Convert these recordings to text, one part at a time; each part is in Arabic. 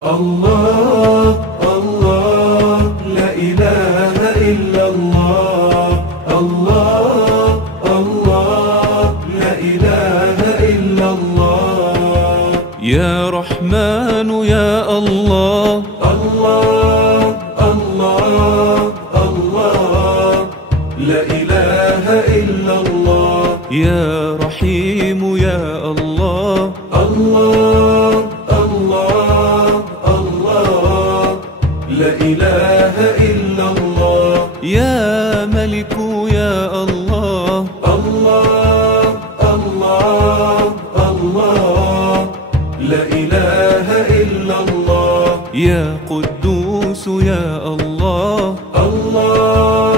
الله الله لا إله إلا الله. الله الله لا إله إلا الله. يا رحمن يا الله. الله الله الله لا إله إلا الله. يا رحيم يا الله. الله الله الله لا إله إلا الله. يا ملك يا الله. الله الله الله لا إله إلا الله. يا قدوس يا الله. الله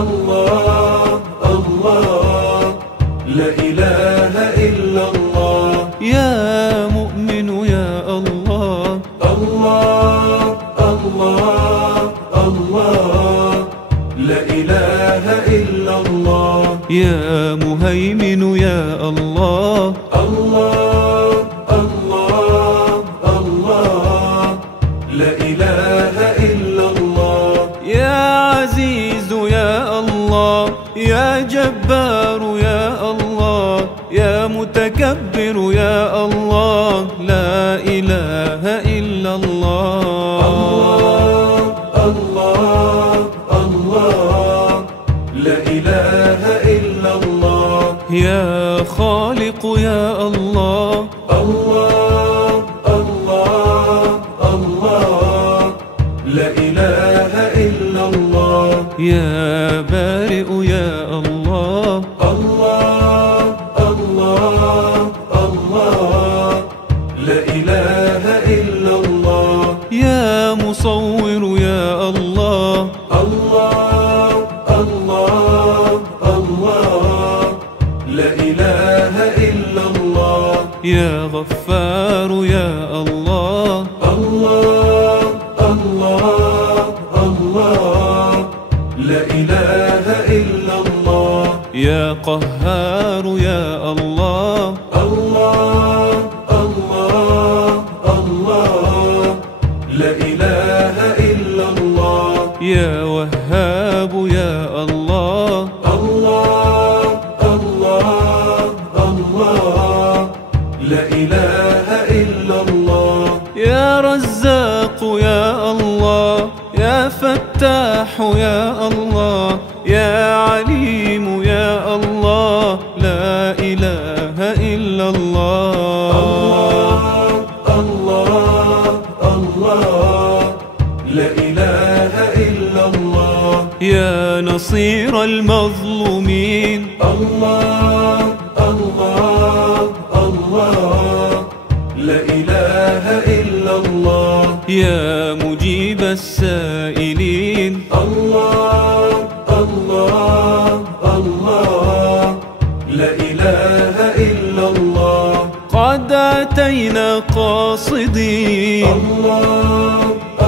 الله الله لا إله إلا الله. يا مؤمن يا الله. الله الله الله لا إله إلا الله. يا مهيمن يا الله. الله الله الله لا إله إلا الله. يا عزيز يا الله. يا جبار يا الله. يا متكبر يا الله. لا إله إلا الله. الله الله الله لا إله إلا الله. يا خالق يا الله. الله الله الله لا إله إلا الله. يا بارئ يا الله. الله الله الله لا إله إلا الله. يا مصور يا الله. الله الله الله لا إله إلا الله. يا غفار يا الله. الله الله الله لا إله إلا الله. يا قهار يا الله. الله الله الله لا إله إلا الله. يا وهاب يا الله. الله الله الله لا إله إلا الله. يا رزاق يا الله. يا فتاح يا الله. يا عليم يا الله. لا إله إلا الله. الله الله لا إله إلا الله. يا نصير المظلومين. الله الله الله لا إله إلا الله. يا مجيب السائلين. الله الله الله لا إله إلا الله. قد أتينا قاصدين. الله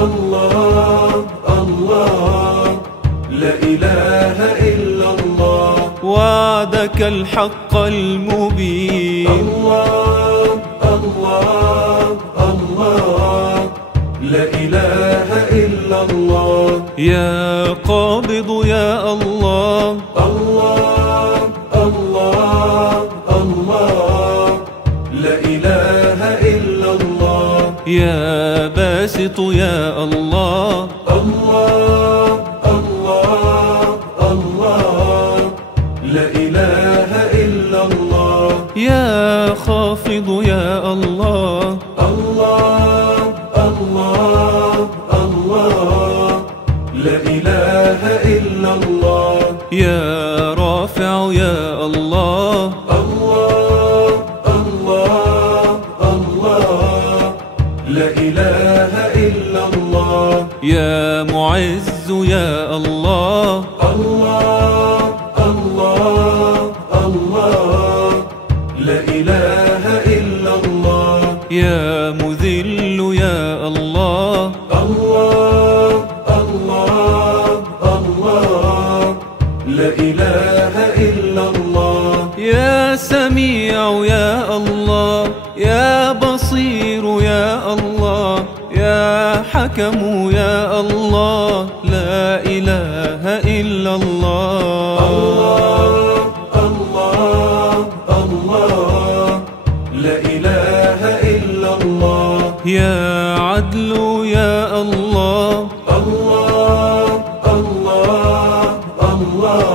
الله الله لا إله إلا الله. وعدك الحق المبين. الله الله الله لا إله إلا الله. يا قابض يا الله. الله الله الله لا إله إلا الله. يا باسط يا الله. الله الله الله لا إله إلا الله. يا خافض يا الله. الله الله الله لا إله إلا الله. يا رافع يا الله. الله الله الله لا إله إلا الله. يا معز يا الله. الله الله الله لا إله إلا الله. يا مذل يا الله. الله الله الله لا إله إلا الله. يا سميع يا الله. يا بصير يا الله. يا يا حكم يا الله، لا إله إلا الله. الله الله لا إله إلا الله. يا عدل يا الله. الله الله الله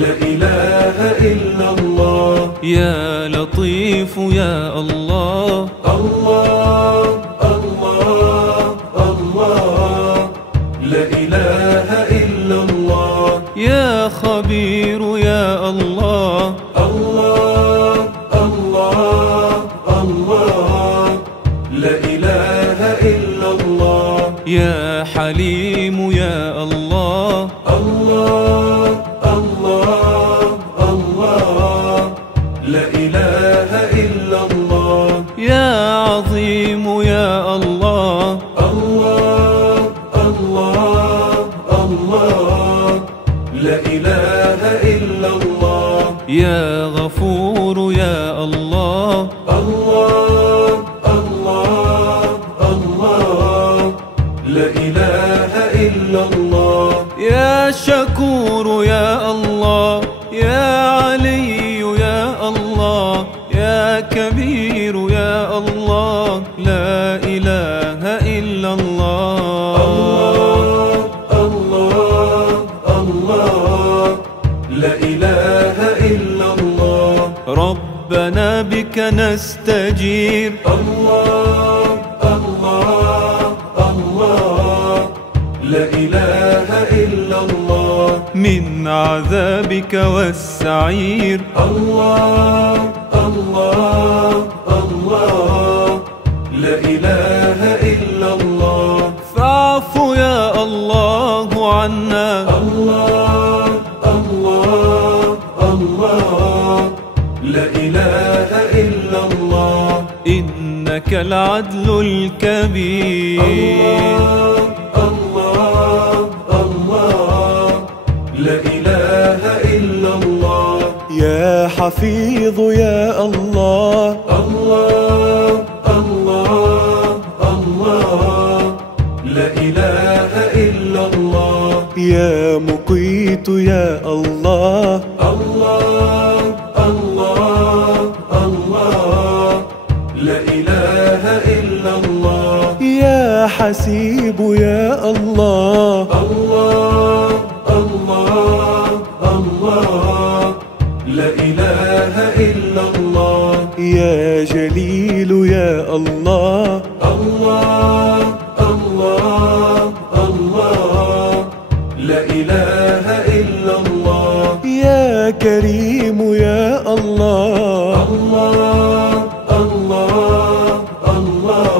لا إله إلا الله. يا لطيف يا الله. الله الله الله لا إله إلا الله. يا خبير يا الله. الله الله الله لا إله إلا الله. يا حليم يا الله. الله الله الله لا إله إلا الله. يا عظيم يا الله. الله الله الله لا إله إلا الله. يا غفور يا الله. الله الله الله لا إله إلا الله. يا شكور يا الله. يا علي يا الله. يا كبير يا الله، لا إله إلا الله. الله الله لا إله إلا الله. ربنا بك نستجير. الله الله الله لا إله إلا الله. من عذابك والسعير. الله الله الله لا إله إلا الله. فاعف يا الله عنا. الله الله الله لا إله إلا الله. إنك العدل الكبير. الله الله لا إله إلا الله. يا حفيظ يا الله. الله الله الله لا إله إلا الله. يا مقيت يا الله. الله الله الله لا إله إلا الله. يا حسيب يا الله. الله الله الله لا إله إلا الله. يا جليل يا الله. الله الله الله لا إله إلا الله. يا كريم يا الله. الله الله الله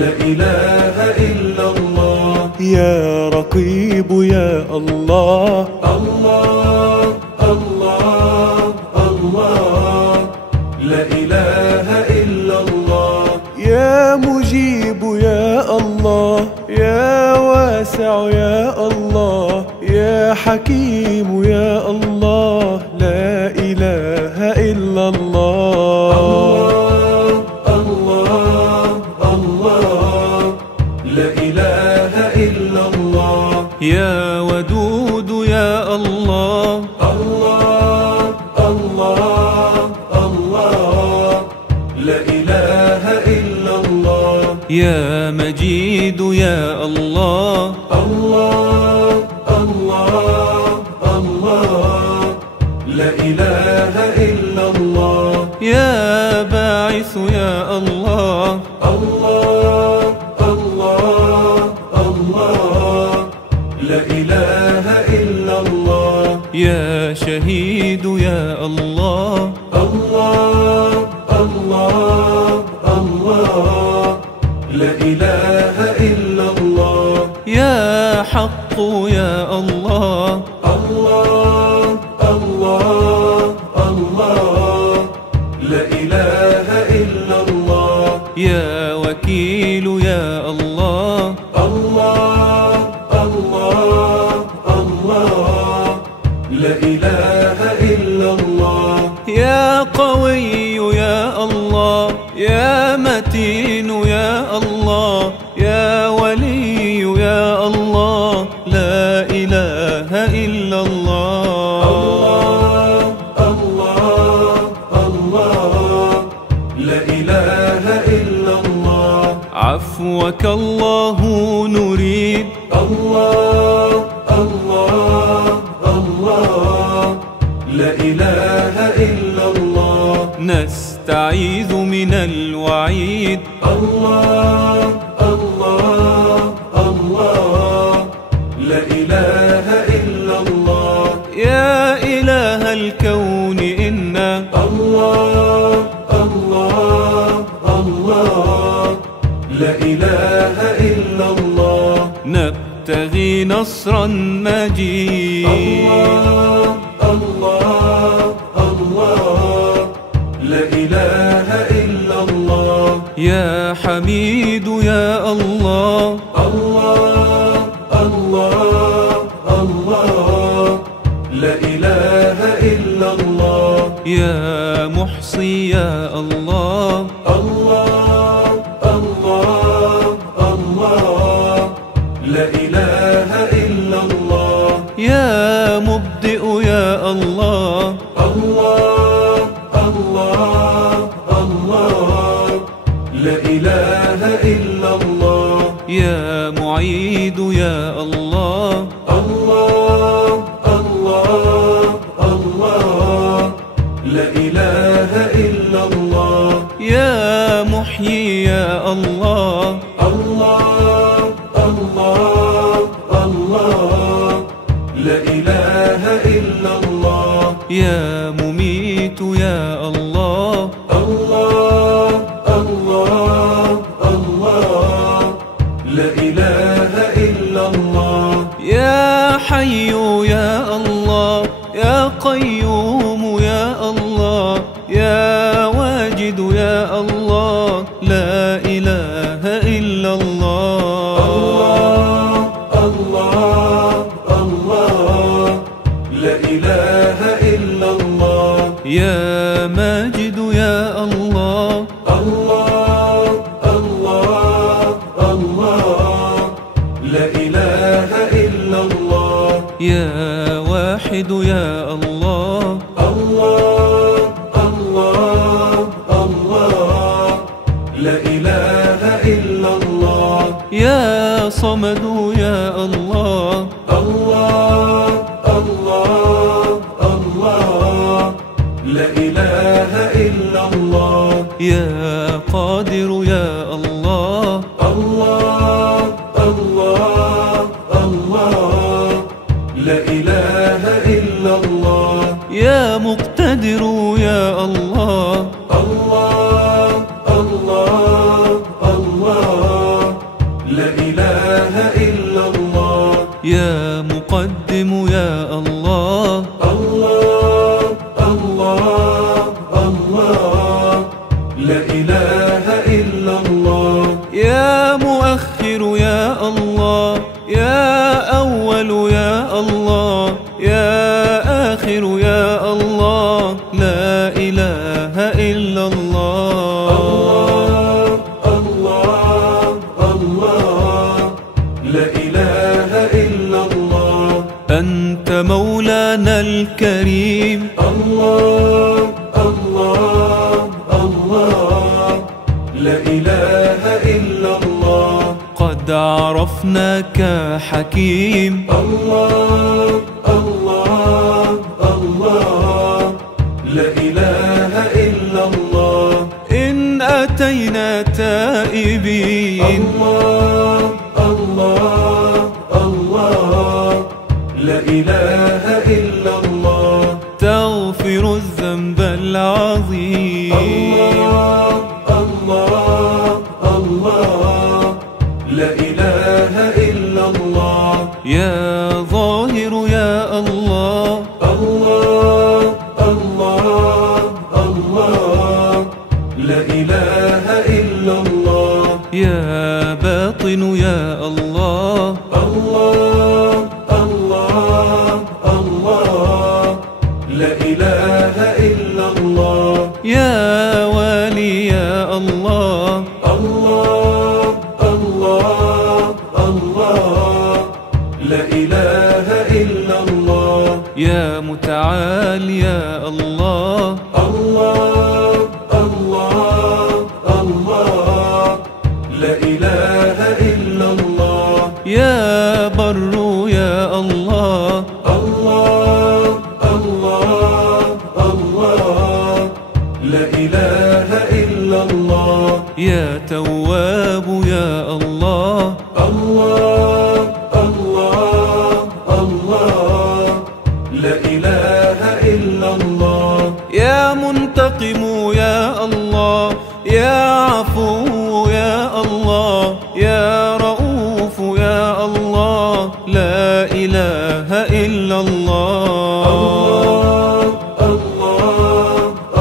لا إله إلا الله. يا رقيب يا الله. الله الله الله لا إله إلا الله. يا مجيب يا الله. يا واسع يا الله. يا حكيم يا الله، لا إله إلا الله. الله الله لا إله إلا الله. يا ودود يا الله. الله الله الله لا إله إلا الله. يا مجيد يا الله. الله الله الله لا إله إلا الله. يا باعث يا الله. الله الله الله لا إله إلا الله. يا شهيد يا الله. الله الله الله لا إله إلا الله. يا حق يا الله. الله الله الله لا إله إلا الله. يا وكيل يا الله. الله الله الله لا إله إلا الله. يا قوي يا الله. يا متين يا الله. يا ولي يا الله لا إله إلا الله. الله الله لا إله إلا الله. عفوك الله نريد. الله الله الله لا إله إلا الله. نستعيذ من الوعيد. الله الله الله لا إله إلا الله. يا إله الكون إنا الله الله الله لا إله إلا الله. نبتغي نصرا مجيد. الله الله الله لا إله إلا الله. يا حميد يا الله. الله الله الله لا إله إلا الله. يا محصي يا الله. الله الله الله لا إله إلا الله. يا مبدئ يا الله. الله الله الله لا إله إلا الله. يا معيد يا الله. الله الله الله لا إله إلا الله. يا محيي يا الله. الله الله الله لا إله إلا الله. يا مميت يا الله. الله الله الله لا إله إلا الله. يا حي يا الله. يا قيوم يا الله. يا واجد يا الله لا إله إلا الله. الله الله لا إله إلا الله. يا ماجد يا الله. الله الله الله لا إله إلا الله. يا واحد يا الله. الله الله الله لا إله إلا الله. يا صمد يا الله. الله الله الله لا إله إلا الله. يا قادر يا الله. الله الله الله لا إله إلا الله. يا مقتدر يا الله. الله الله الله لا إله إلا الله. يا مقدم يا الله. الله الله الله لا إله إلا الله. يا مؤخر يا الله. يا أول يا الله. يا آخر يا الله لا إله إلا الله. الله الله لا إله إلا الله. أنت مولانا الكريم. الله الله الله لا إله إلا الله. قد عرفناك حكيم. الله الله الله لا إله إلا الله. إن أتينا تائبين. الله الله الله لا إله إلا الله. تغفر الذنب العظيم. الله الله الله لا إله إلا الله. يا ظاهر يا الله. الله الله الله لا إله إلا الله. يا باطن يا الله. الله الله الله لا إله إلا الله. يا والي يا الله. الله الله تعال يا الله. الله الله الله لا إله إلا الله. يا بر يا الله. الله الله الله لا إله إلا الله. يا تواب يا الله. الله الله الله لا إله إلا الله. يا منتقم يا الله. يا عفو يا الله. يا رؤوف يا الله. لا إله إلا الله. الله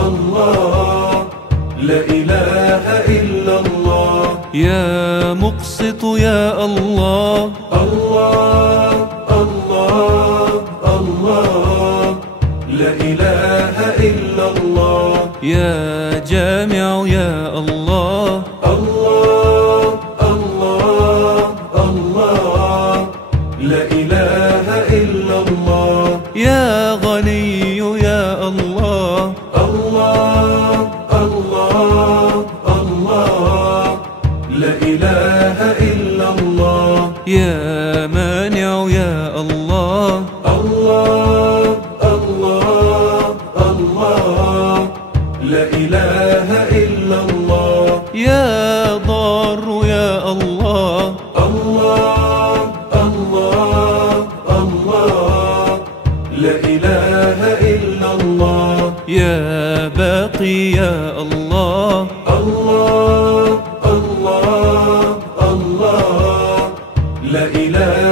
الله لا إله إلا الله. يا مقسط يا الله. الله الله الله لا إله إلا الله. يا جامع يا الله. الله الله الله لا إله إلا الله. يا غني يا الله. الله الله الله لا إله إلا الله. يا مانع يا الله. الله الله الله لا إله إلا الله. يا ضار يا الله. الله الله الله لا إله إلا الله. يا باقي يا الله. الله الله الله لا إله